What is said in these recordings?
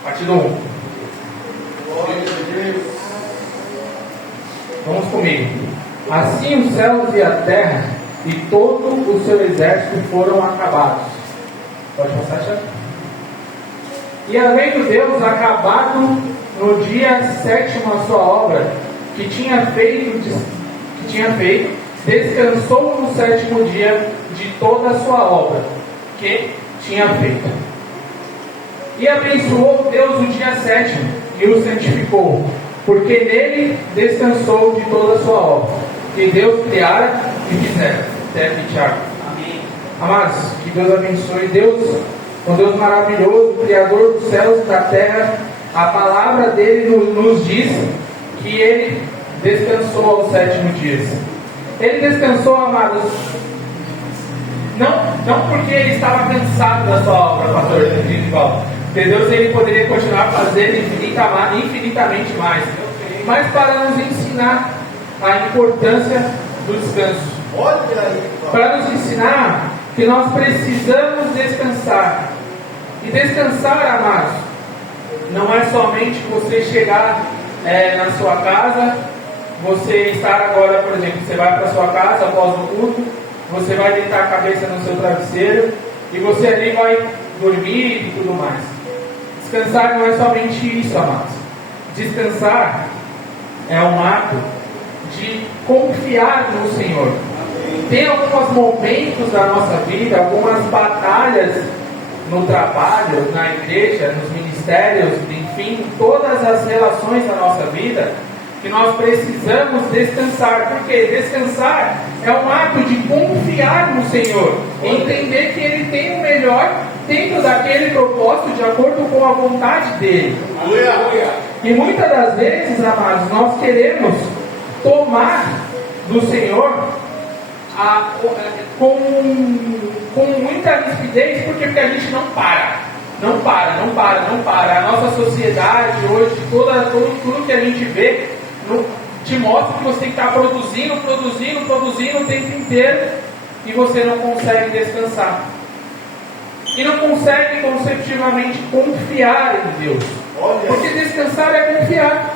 A partir do 1. Vamos comigo. Assim os céus e a terra e todo o seu exército foram acabados. Pode passar, Tiago? E havendo Deus acabado no dia sétimo a sua obra que tinha feito, descansou no sétimo dia de toda a sua obra que tinha feito. E abençoou Deus o dia sétimo e o santificou, porque nele descansou de toda a sua obra que Deus criara e fizera. Até aqui, Tiago. Amém. Amados, que Deus abençoe. Deus, um Deus maravilhoso, Criador dos céus e da terra. A palavra dele nos diz que ele descansou ao sétimo dia. Ele descansou, amados, não porque ele estava cansado da sua obra, pastor Edivaldo. Porque Deus ele poderia continuar fazendo infinitamente mais, mas para nos ensinar a importância do descanso. Para nos ensinar que nós precisamos descansar. E descansar, amados, não é somente você chegar na sua casa, você estar agora, por exemplo, você vai para a sua casa após o culto, você vai deitar a cabeça no seu travesseiro e você ali vai dormir e tudo mais. Descansar não é somente isso, amados. Descansar é um ato de confiar no Senhor. Tem alguns momentos da nossa vida, algumas batalhas no trabalho, na igreja, nos ministérios, enfim, todas as relações da nossa vida, que nós precisamos descansar. Porque descansar é um ato de confiar no Senhor, entender que Ele tem o melhor dentro daquele propósito, de acordo com a vontade dEle. E muitas das vezes, amados, nós queremos tomar do Senhor com muita rispidez, porque a gente não para. A nossa sociedade hoje, tudo que a gente vê, te mostra que você tem que estar produzindo o tempo inteiro e você não consegue descansar. E não consegue conceptivamente confiar em Deus. Porque descansar é confiar.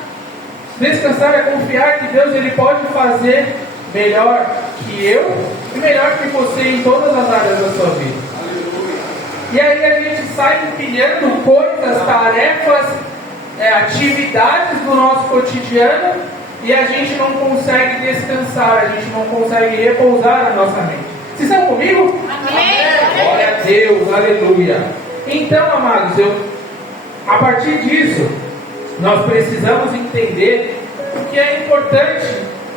Descansar é confiar que Deus ele pode fazer melhor que eu e melhor que você em todas as áreas da sua vida. E aí a gente sai empilhando coisas, tarefas, atividades do nosso cotidiano e a gente não consegue descansar, a gente não consegue repousar a nossa mente. Vocês estão comigo? Amém. Glória a Deus, aleluia. Então, amados, a partir disso, nós precisamos entender que é importante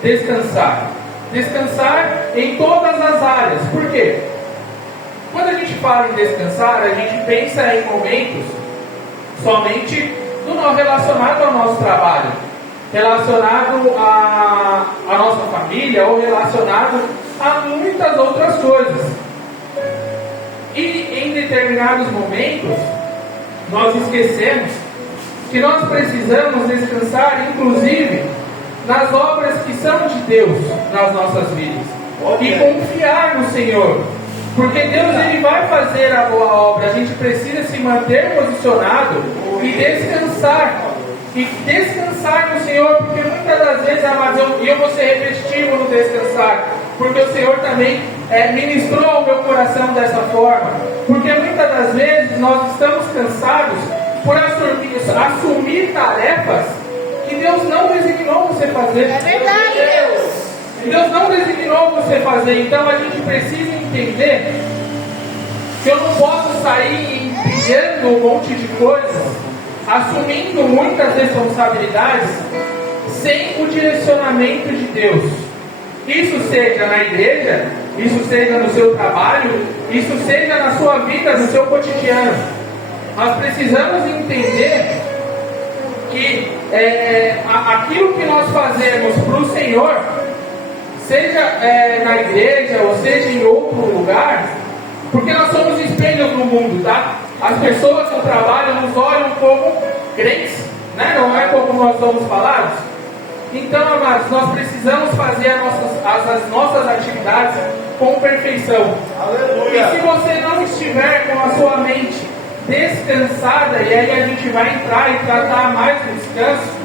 descansar. Descansar em todas as áreas. Por quê? Quando a gente fala em descansar, a gente pensa em momentos somente relacionado ao nosso trabalho, relacionado à nossa família ou relacionado a muitas outras coisas. E em determinados momentos, nós esquecemos que nós precisamos descansar, inclusive, nas obras que são de Deus nas nossas vidas. E confiar no Senhor. Porque Deus ele vai fazer a boa obra. A gente precisa se manter posicionado e descansar. E descansar no Senhor. Porque muitas das vezes, amados, eu vou ser repetitivo no descansar. Porque o Senhor também ministrou ao meu coração dessa forma. Porque muitas das vezes nós estamos cansados por assumir tarefas que Deus não designou você fazer. É verdade, Deus. Deus não designou você fazer. Então a gente precisa entender que eu não posso sair empilhando um monte de coisas, assumindo muitas responsabilidades, sem o direcionamento de Deus. Isso seja na igreja, isso seja no seu trabalho, isso seja na sua vida, no seu cotidiano. Nós precisamos entender que aquilo que nós fazemos para o Senhor, seja na igreja ou seja em outro lugar, porque nós somos espelhos no mundo, tá? As pessoas no trabalho nos olham como crentes, né? Não é como nós somos falados. Então, amados, nós precisamos fazer as nossas atividades com perfeição. Aleluia. E se você não estiver com a sua mente descansada, e aí a gente vai entrar e tratar mais do descanso,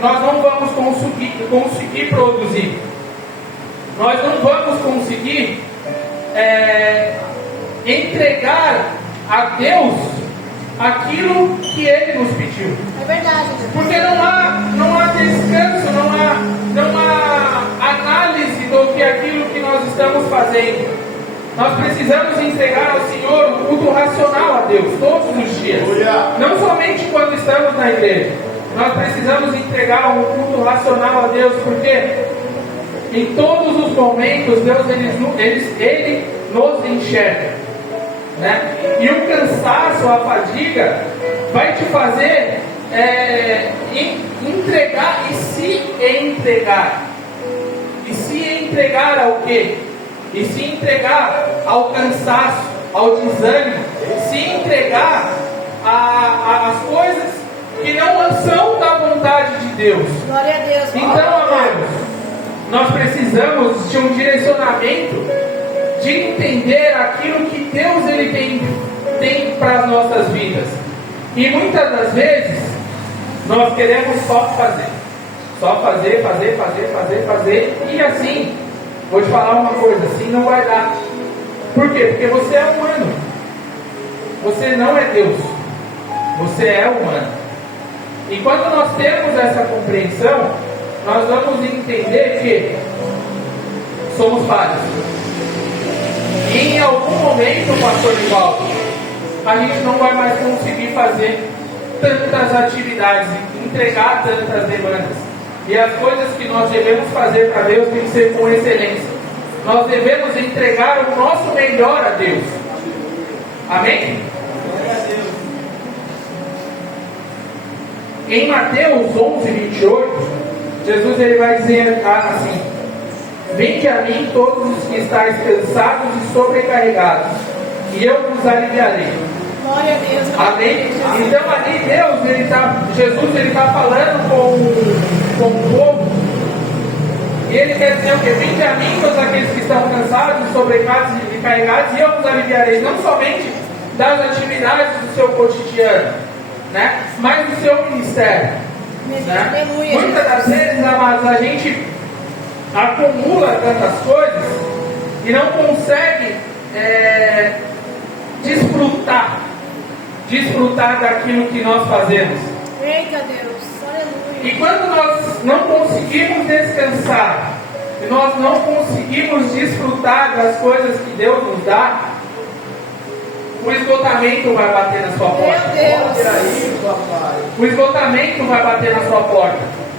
nós não vamos conseguir produzir. Nós não vamos conseguir entregar a Deus aquilo que Ele nos pediu. É verdade. Porque não há descanso, não há análise do que aquilo que nós estamos fazendo. Nós precisamos entregar ao Senhor o culto racional a Deus todos os dias. Não somente quando estamos na igreja. Nós precisamos entregar um culto racional a Deus, porque em todos os momentos Deus ele nos enxerga, né? E o cansaço, a fadiga, vai te fazer entregar e se entregar. E se entregar ao quê? E se entregar ao cansaço, ao desânimo, se entregar às coisas que não são da vontade de Deus. Glória a Deus. Então, amados, nós precisamos de um direcionamento, de entender aquilo que Deus ele tem para as nossas vidas. E muitas das vezes nós queremos só fazer, e assim, vou te falar uma coisa, assim não vai dar. Por quê? Porque você é humano. Você não é Deus. Você é humano. E quando nós temos essa compreensão, nós vamos entender que somos falhos. E em algum momento, pastor Nivaldo, a gente não vai mais conseguir fazer tantas atividades, entregar tantas demandas. E as coisas que nós devemos fazer para Deus tem que ser com excelência. Nós devemos entregar o nosso melhor a Deus. Amém? Em Mateus 11:28, Jesus ele vai dizer assim: vinde a mim todos os que estáis cansados e sobrecarregados, e eu vos aliviarei. Glória a Deus. Amém? Então ali Jesus ele está falando com o povo, e ele quer dizer o que? Vinde a mim todos aqueles que estão cansados, sobrecarregados, e eu vos aliviarei, não somente das atividades do seu cotidiano, né? Mas do seu ministério, né? Muitas das vezes, amados, a gente acumula tantas coisas e não consegue desfrutar daquilo que nós fazemos. Eita Deus, aleluia. E quando nós não conseguimos descansar, e nós não conseguimos desfrutar das coisas que Deus nos dá, o esgotamento vai bater na sua porta. Meu Deus. O esgotamento vai bater na sua porta.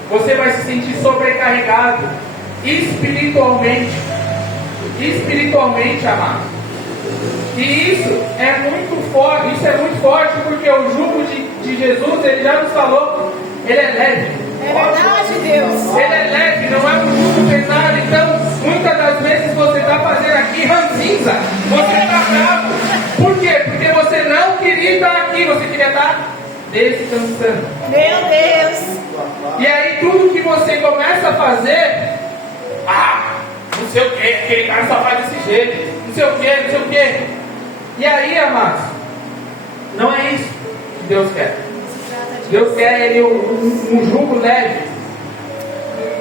Você vai se sentir sobrecarregado espiritualmente. Espiritualmente, amado. E isso é muito forte, porque o jugo de Jesus, ele já nos falou, ele é leve. É verdade, Deus. Ele é leve, não é um jugo pesado. Então, muitas das vezes você está fazendo aqui ranzinza, você está bravo. Por quê? Porque você não queria estar aqui, você queria estar descansando. Meu Deus. E aí tudo que você começa a fazer, não sei o que, aquele cara só faz desse jeito, não sei o que. E aí, amados, não é isso que Deus quer. Deus quer um jugo leve,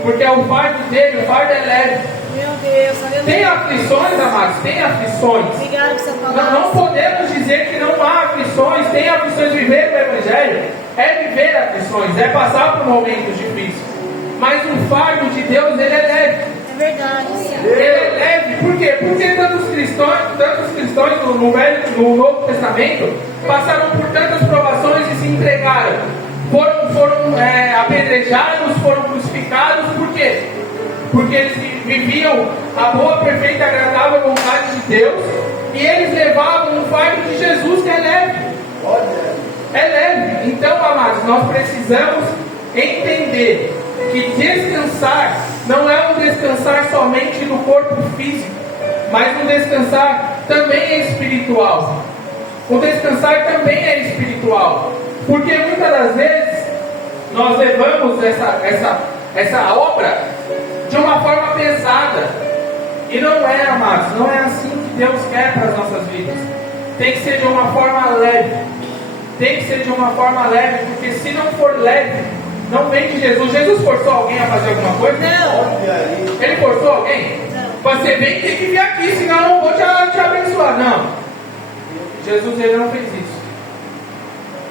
porque é o fardo dele, o fardo é leve. Meu Deus, aleluia. Tem aflições, amados, tem aflições. Obrigado por essa palavra. Não podemos dizer que não há aflições. Tem aflições. Viver o Evangelho é viver aflições, é passar por momentos difíceis. Mas o fardo de Deus, ele é leve. É verdade, Senhor. Ele é leve. Por quê? Porque tantos cristãos no Novo Testamento passaram por tantas provações e se entregaram. Foram apedrejados, foram crucificados. Por quê? Porque eles viviam a boa, perfeita e agradável vontade de Deus, e eles levavam o fardo de Jesus, que é leve. É leve. Então, amados, nós precisamos entender que descansar não é um descansar somente no corpo físico, mas um descansar também é espiritual. O descansar também é espiritual, porque muitas das vezes nós levamos essa obra de uma forma pesada, e não é, amados, não é assim que Deus quer para as nossas vidas. tem que ser de uma forma leve. Tem que ser de uma forma leve, porque se não for leve, não vem de Jesus. Jesus forçou alguém a fazer alguma coisa? Não. Ele forçou alguém? Não. Você vem tem que vir aqui, senão eu não vou te abençoar. Não. Jesus ele não fez isso.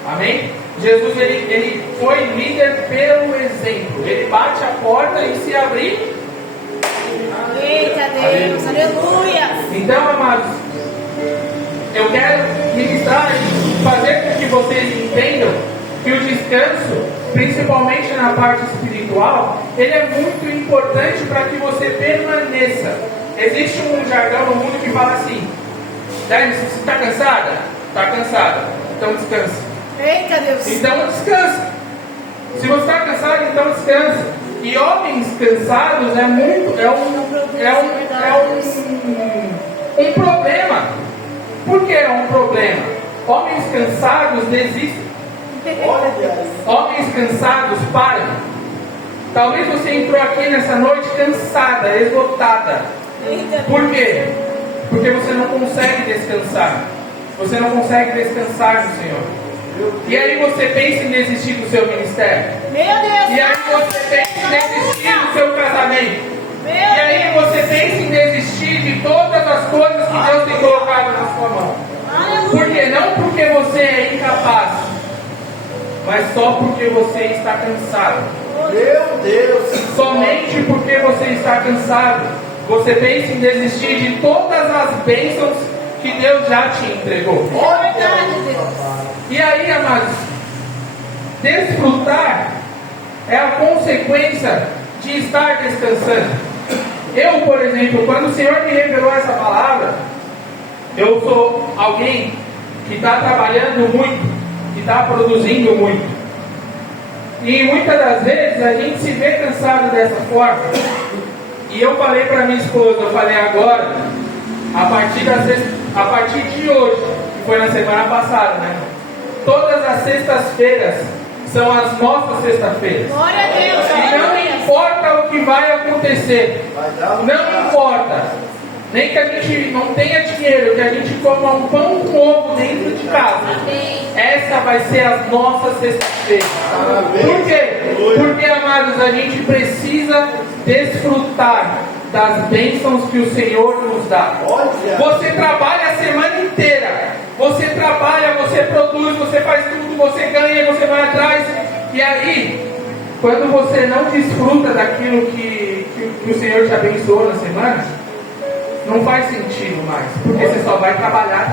Amém? Jesus ele foi líder pelo exemplo. Ele bate a porta e se abrir. Eita Deus, aleluia. Então, amados, eu quero ministrar e fazer com que vocês entendam que o descanso, principalmente na parte espiritual, ele é muito importante para que você permaneça. Existe um jargão no mundo que fala assim: Dani, você está cansada? Está cansada, então descansa. Eita Deus. Então descansa. Se você está cansado, então descansa. E homens cansados um problema. Por que é um problema? Homens cansados desistem. Homens cansados param. Talvez você entrou aqui nessa noite cansada, esgotada. Eita Por Deus. quê? Porque você não consegue descansar. Você não consegue descansar no Senhor. E aí você pensa em desistir do seu ministério. Meu Deus. E aí você pensa em desistir do seu casamento. Meu E aí Deus. você pensa em desistir de todas as coisas que Deus tem colocado na sua mão. Por Aleluia. quê? Não porque você é incapaz, mas só porque você está cansado. Meu Deus! Somente porque você está cansado, você pensa em desistir de todas as bênçãos que Deus já te entregou. É verdade, Deus. E aí, amados, desfrutar é a consequência de estar descansando. Eu, por exemplo, quando o Senhor me revelou essa palavra, eu sou alguém que está trabalhando muito, que está produzindo muito. E muitas das vezes a gente se vê cansado dessa forma. E eu falei para minha esposa, eu falei agora, a partir de hoje, que foi na semana passada, né? Todas as sextas-feiras são as nossas sextas-feiras. Glória a Deus. E não Aleluia. importa o que vai acontecer, não importa, nem que a gente não tenha dinheiro, que a gente coma um pão com ovo dentro de casa. Essa vai ser as nossas sextas-feiras. Por quê? Porque, amados, a gente precisa desfrutar das bênçãos que o Senhor nos dá. Você trabalha a semana inteira. Você trabalha, você produz, você faz tudo, você ganha, você vai atrás. E aí, quando você não desfruta daquilo que o Senhor te abençoou na semana, não faz sentido mais. Porque você só vai trabalhar.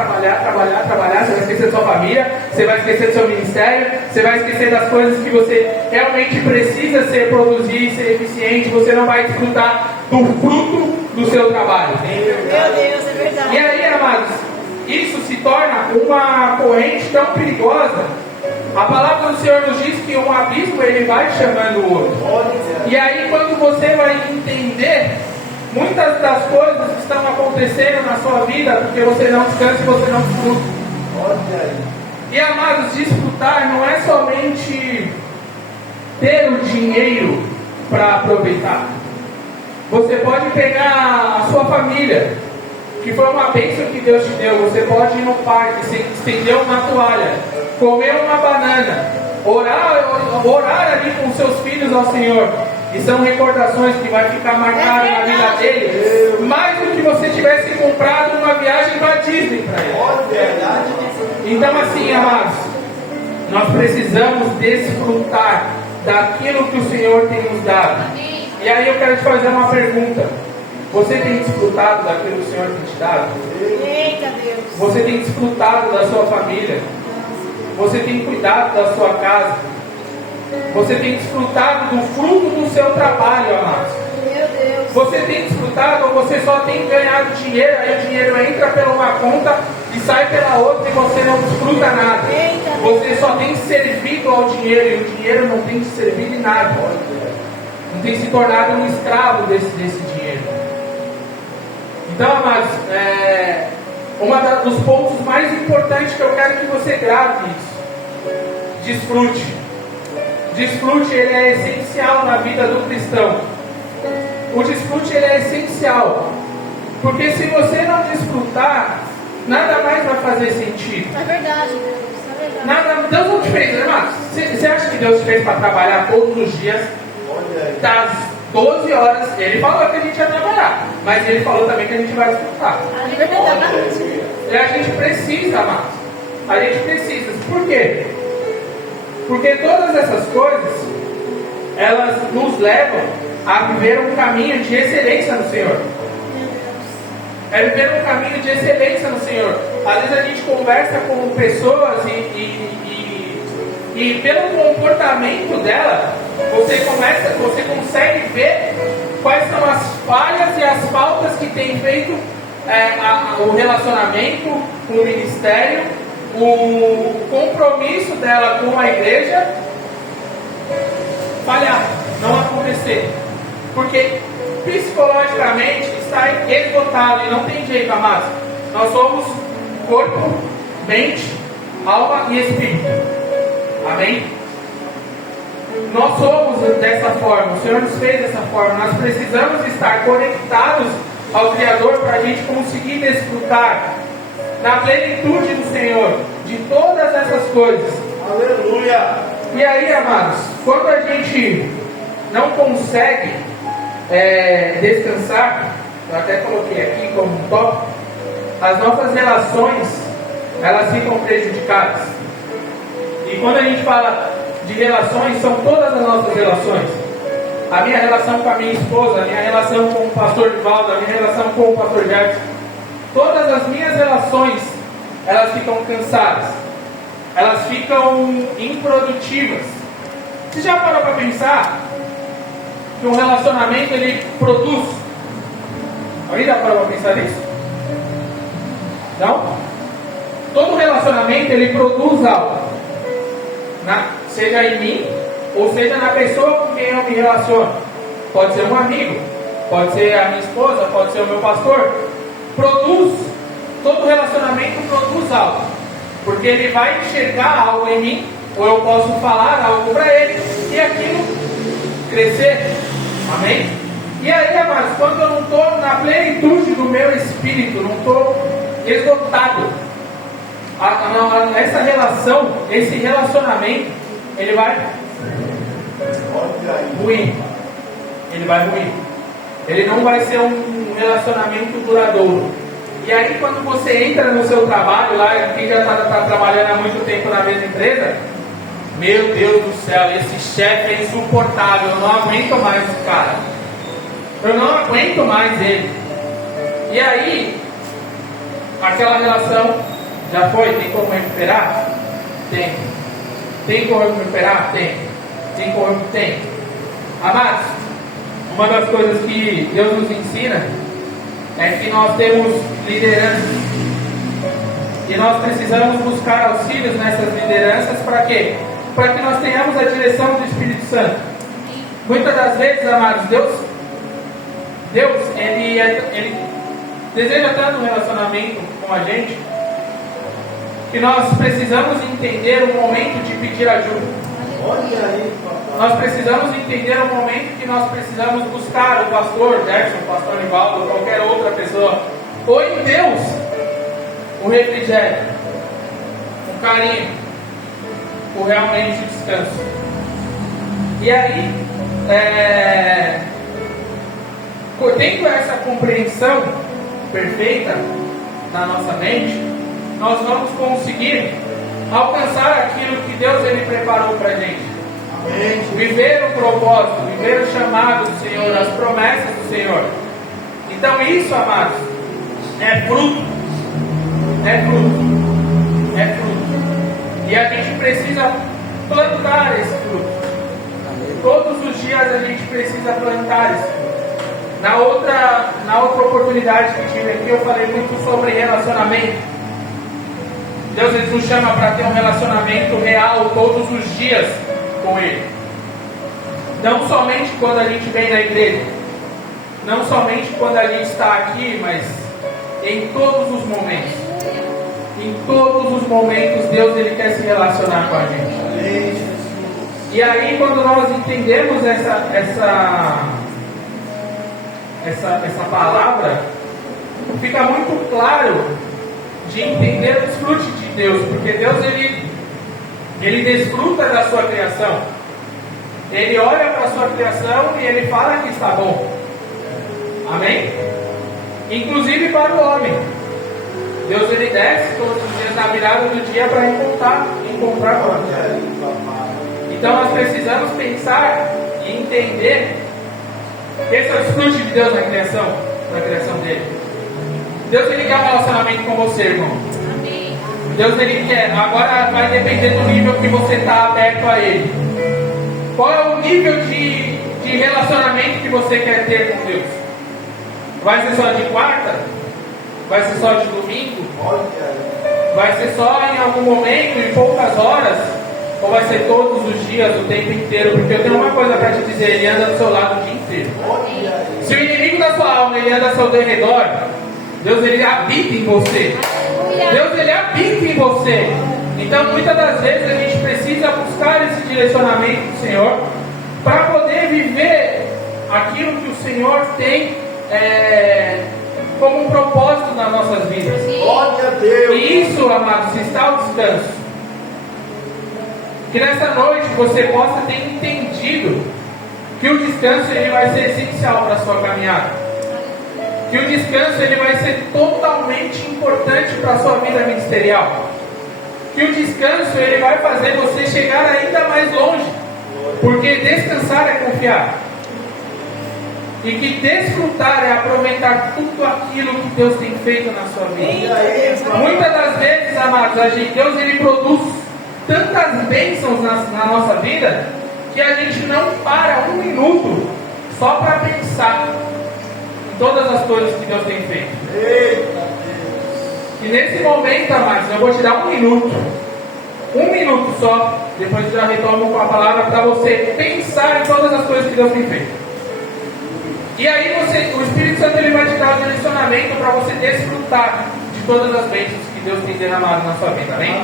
Você vai esquecer da sua família, você vai esquecer do seu ministério, você vai esquecer das coisas que você realmente precisa produzir, ser eficiente. Você não vai desfrutar do fruto do seu trabalho. Meu Deus, é E verdade. aí, amados, isso se torna uma corrente tão perigosa. A palavra do Senhor nos diz que um abismo ele vai chamando o outro. E aí, quando você vai entender muitas das coisas que estão acontecendo na sua vida, porque você não descansa e você não desfruta. E, amados, desfrutar não é somente ter o dinheiro para aproveitar. Você pode pegar a sua família, que foi uma bênção que Deus te deu. Você pode ir no parque, se estender uma toalha, comer uma banana, orar ali com seus filhos ao Senhor. E são recordações que vai ficar marcadas na vida dele, mais do que você tivesse comprado uma viagem para Disney para ele. Então, assim, amados, nós precisamos desfrutar daquilo que o Senhor tem nos dado. E aí eu quero te fazer uma pergunta: você tem desfrutado daquilo que o Senhor tem te dado? Eita Deus. Você tem desfrutado da sua família? Você tem cuidado da sua casa? Você tem desfrutado do fruto do seu trabalho, amados? Meu Deus. Você tem desfrutado ou você só tem ganhado dinheiro, aí o dinheiro entra pela uma conta e sai pela outra e você não desfruta nada? Eita. Você só tem servido ao dinheiro e o dinheiro não tem te servido em nada. Não tem se tornado um escravo desse dinheiro. Então, amados, dos pontos mais importantes que eu quero que você grave isso. Desfrute. Desfrute, ele é essencial na vida do cristão. O desfrute, ele é essencial. Porque se você não desfrutar, nada mais vai fazer sentido. É verdade, Deus. É verdade. Nada, Deus não te fez, né, Marcos? Você acha que Deus te fez para trabalhar todos os dias, Olha aí. das 12 horas? Ele falou que a gente ia trabalhar, mas ele falou também que a gente vai desfrutar. É verdade. E a gente precisa, Marcos. A gente precisa. Por quê? Porque todas essas coisas, elas nos levam a viver um caminho de excelência no Senhor. Meu Deus. É viver um caminho de excelência no Senhor. Às vezes a gente conversa com pessoas e pelo comportamento dela, você consegue ver quais são as falhas e as faltas que tem feito o relacionamento, o ministério, o compromisso dela com a igreja falhar, não acontecer. Porque psicologicamente está esgotado e não tem jeito, amados. Nós somos corpo, mente, alma e espírito. Amém? Nós somos dessa forma, o Senhor nos fez dessa forma. Nós precisamos estar conectados ao Criador para a gente conseguir desfrutar na plenitude do Senhor de todas essas coisas. Aleluia. E aí, amados, quando a gente não consegue descansar, eu até coloquei aqui como um tópico, as nossas relações, elas ficam prejudicadas. E quando a gente fala de relações, são todas as nossas relações. A minha relação com a minha esposa, a minha relação com o pastor Divaldo, a minha relação com o pastor Jefferson, todas as minhas relações, elas ficam cansadas. Elas ficam improdutivas. Você já parou para pensar que um relacionamento ele produz? Alguém já parou para pensar nisso? Não? Todo relacionamento ele produz algo, seja em mim ou seja na pessoa com quem eu me relaciono. Pode ser um amigo, pode ser a minha esposa, pode ser o meu pastor. Todo relacionamento produz algo, porque ele vai enxergar algo em mim, ou eu posso falar algo para ele e aquilo crescer. Amém? E aí, amados, quando eu não estou na plenitude do meu espírito, não estou esgotado, essa relação, esse relacionamento, ele vai ruir. Ele vai ruir. Ele não vai ser um relacionamento duradouro. E aí, quando você entra no seu trabalho lá, quem já está trabalhando há muito tempo na mesma empresa, meu Deus do céu, esse chefe é insuportável, eu não aguento mais esse cara. Eu não aguento mais ele. E aí, aquela relação já foi? Tem como recuperar? Tem. Tem como recuperar? Tem. Tem como? Tem. Amados, uma das coisas que Deus nos ensina é que nós temos lideranças. E nós precisamos buscar auxílios nessas lideranças para quê? Para que nós tenhamos a direção do Espírito Santo. Muitas das vezes, amados, Deus ele deseja tanto um relacionamento com a gente que nós precisamos entender o momento de pedir ajuda. Olha aí, papai. Nós precisamos entender o momento que nós precisamos buscar o pastor Jackson, o pastor Nivaldo, ou qualquer outra pessoa, ou em Deus, o refrigério, o carinho, o realmente descanso. E aí, tendo essa compreensão perfeita na nossa mente, nós vamos conseguir alcançar aquilo que Deus ele preparou para a gente. Amém. Viver o propósito, viver o chamado do Senhor, as promessas do Senhor. Então isso, amados, é fruto. É fruto. É fruto. E a gente precisa plantar esse fruto. Todos os dias a gente precisa plantar esse fruto. Na outra oportunidade que tive aqui, eu falei muito sobre relacionamento. Deus ele nos chama para ter um relacionamento real todos os dias com Ele. Não somente quando a gente vem na igreja, não somente quando a gente está aqui, mas em todos os momentos. Em todos os momentos Deus ele quer se relacionar com a gente. E aí quando nós entendemos essa palavra, fica muito claro de entender os frutos de Deus, porque Deus ele desfruta da sua criação. Ele olha para a sua criação e ele fala que está bom. Amém? Inclusive para o homem. Deus ele desce todos os dias na virada do dia para encontrar com a terra. Então nós precisamos pensar e entender que esse é o fruto de Deus na criação dele. Deus ele quer um relacionamento com você, irmão. Amém. Deus ele quer. Agora vai depender do nível que você está aberto a ele. Qual é o nível de relacionamento que você quer ter com Deus? Vai ser só de quarta? Vai ser só de domingo? Vai ser só em algum momento, em poucas horas? Ou vai ser todos os dias, o tempo inteiro? Porque eu tenho uma coisa para te dizer, ele anda do seu lado o dia inteiro. Se o inimigo da sua alma ele anda ao seu redor, Deus ele habita em você. Deus ele habita em você. Então muitas das vezes a gente precisa buscar esse direcionamento do Senhor para poder viver aquilo que o Senhor tem como um propósito nas nossas vidas. Glória a Deus. E isso, amados, está ao descanso. Que nessa noite você possa ter entendido que o descanso ele vai ser essencial para a sua caminhada. Que o descanso ele vai ser totalmente importante para a sua vida ministerial. Que o descanso ele vai fazer você chegar ainda mais longe. Porque descansar é confiar. E que desfrutar é aproveitar tudo aquilo que Deus tem feito na sua vida. Muitas das vezes, amados, Deus ele produz tantas bênçãos na nossa vida que a gente não para um minuto só para pensar em todas as coisas que Deus tem feito. E nesse momento, amados, eu vou te dar um minuto só, depois eu já retomo com a palavra para você pensar em todas as coisas que Deus tem feito. E aí o Espírito Santo ele vai te dar o direcionamento para você desfrutar de todas as bênçãos que Deus tem derramado na sua vida, amém?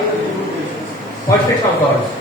Pode fechar os olhos.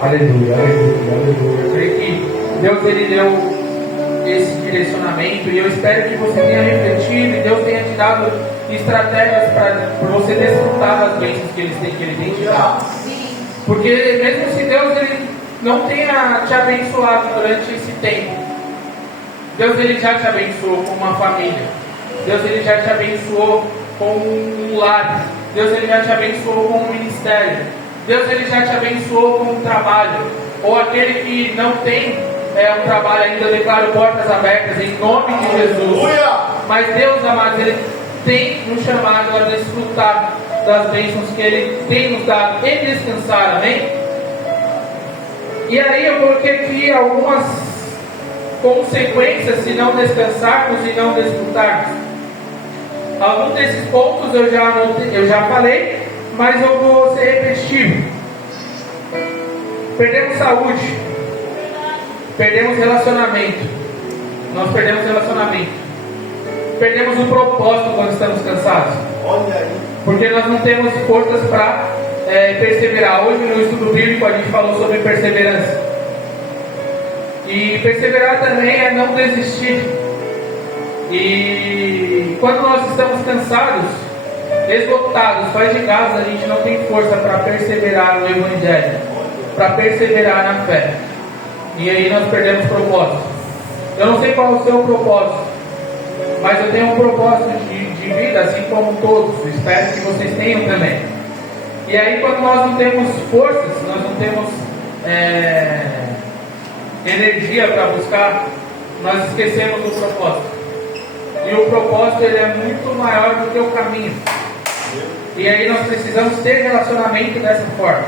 Aleluia, aleluia, aleluia. Eu creio que Deus ele deu esse direcionamento e eu espero que você tenha refletido e Deus tenha te dado estratégias para você desfrutar das bênçãos que Ele tem te dado. Porque mesmo se Deus ele não tenha te abençoado durante esse tempo, Deus ele já te abençoou com uma família. Deus ele já te abençoou com um lar. Deus ele já te abençoou com um ministério. Deus ele já te abençoou com um trabalho. Ou aquele que não tem um trabalho ainda, eu declaro portas abertas em nome de Jesus. Mas Deus, amado, ele tem nos chamado a desfrutar das bênçãos que Ele tem nos dado e descansar, amém? E aí eu coloquei aqui algumas consequências se não descansarmos e não desfrutarmos. Alguns desses pontos eu já falei, mas eu vou ser repetitivo. Perdemos saúde, perdemos relacionamento, nós perdemos relacionamento, perdemos o propósito quando estamos cansados. Olha aí. Porque nós não temos forças para perseverar. Hoje no estudo bíblico a gente falou sobre perseverança. E perseverar também é não desistir. E quando nós estamos cansados, esgotados, fadigados, a gente não tem força para perseverar no Evangelho, para perseverar na fé. E aí nós perdemos propósito. Eu não sei qual é o seu propósito, mas eu tenho um propósito de vida, assim como todos. Espero que vocês tenham também. E aí quando nós não temos forças, nós não temos energia para buscar, nós esquecemos do propósito. E o propósito ele é muito maior do que o caminho. E aí nós precisamos ter relacionamento dessa forma.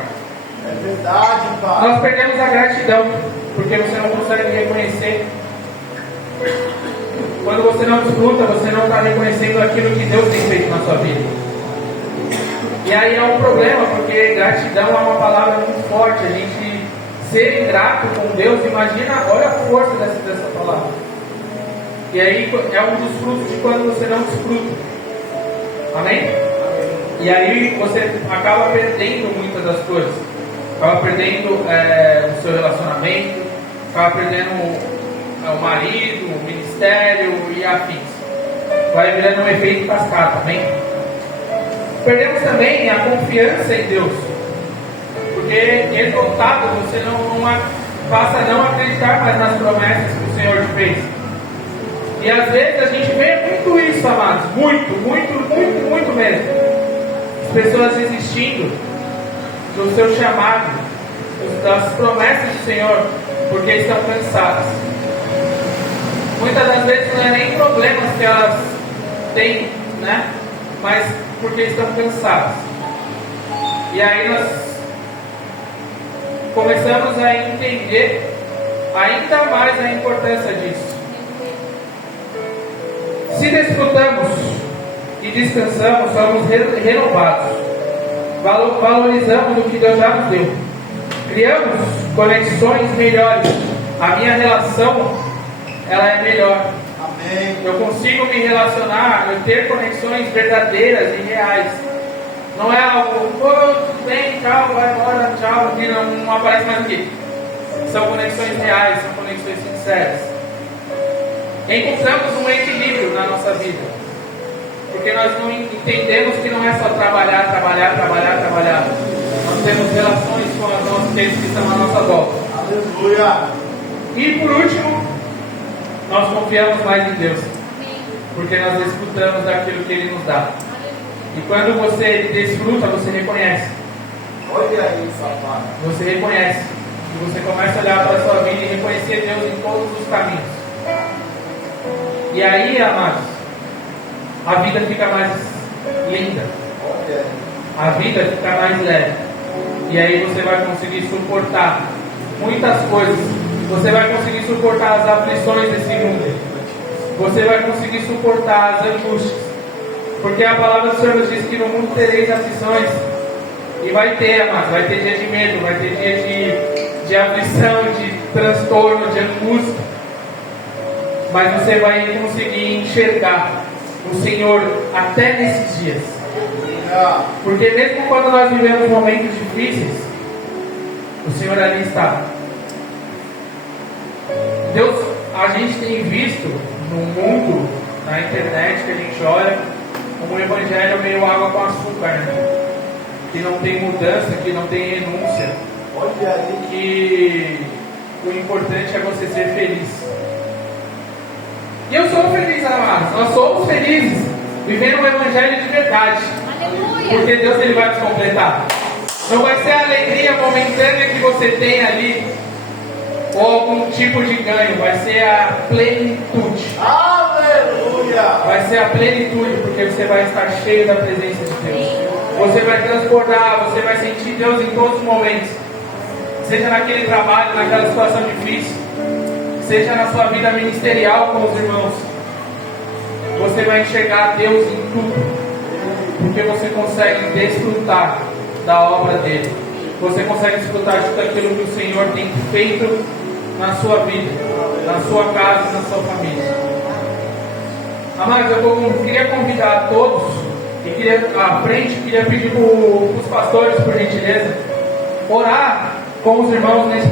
É verdade, Pai. Nós perdemos a gratidão, porque você não consegue reconhecer. Quando você não desfruta, você não está reconhecendo aquilo que Deus tem feito na sua vida. E aí é um problema, porque gratidão é uma palavra muito forte. A gente ser ingrato com Deus, imagina, olha a força dessa palavra. E aí é um dos frutos de quando você não desfruta. Amém? E aí você acaba perdendo muitas das coisas. Acaba perdendo o seu relacionamento, acaba perdendo o marido, o ministério e afins. Vai virando um efeito cascata, amém? Perdemos também a confiança em Deus. Porque resultado você não passa a não acreditar mais nas promessas que o Senhor te fez. E às vezes a gente vê muito isso, amados. Muito mesmo. As pessoas desistindo do seu chamado, das promessas do Senhor, porque estão cansadas. Muitas das vezes não é nem problemas que elas têm, né? Mas porque estão cansadas. E aí nós começamos a entender ainda mais a importância disso. Se desfrutamos e descansamos, somos renovados. Valorizamos o que Deus já nos deu. Criamos conexões melhores. A minha relação, ela é melhor. Amém. Eu consigo me relacionar, eu ter conexões verdadeiras e reais. Não é algo, tudo bem, tchau, vai embora, tchau, e não aparece mais aqui. São conexões reais, são conexões sinceras. Encontramos um equilíbrio na nossa vida. Porque nós não entendemos que não é só trabalhar. Nós temos relações com os nossos que estão à nossa volta. Aleluia. E por último, nós confiamos mais em Deus. Porque nós desfrutamos daquilo que Ele nos dá. E quando você desfruta, você reconhece. Olha aí, papai. Você reconhece. E você começa a olhar para a sua vida e reconhecer Deus em todos os caminhos. E aí, amados, a vida fica mais linda. Olha aí. A vida fica mais leve. E aí você vai conseguir suportar muitas coisas. Você vai conseguir suportar as aflições desse mundo. Você vai conseguir suportar as angústias. Porque a palavra do Senhor nos diz que no mundo tereis aflições. E vai ter, amados, vai ter dia de medo, vai ter dia de aflição, de transtorno, de angústia. Mas você vai conseguir enxergar o Senhor até nesses dias. Porque mesmo quando nós vivemos momentos difíceis, o Senhor ali está. Deus, a gente tem visto no mundo, na internet, que a gente olha como um evangelho meio água com açúcar, né? Que não tem mudança, que não tem renúncia. Olha aí. Que o importante é você ser feliz. E eu sou feliz, amados. Nós somos felizes vivendo um evangelho de verdade. Aleluia. Porque Deus ele vai nos completar. Não vai ser a alegria momentânea que você tem ali, ou algum tipo de ganho. Vai ser a plenitude. Aleluia. Vai ser a plenitude, porque você vai estar cheio da presença de Deus. Você vai transbordar, você vai sentir Deus em todos os momentos. Seja naquele trabalho, naquela situação difícil, seja na sua vida ministerial com os irmãos. Você vai enxergar Deus em tudo, porque você consegue desfrutar da obra dele. Você consegue desfrutar de tudo aquilo que o Senhor tem feito na sua vida, na sua casa e na sua família. Amados, eu queria convidar a todos, e à frente, queria pedir para os pastores, por gentileza, orar com os irmãos nesse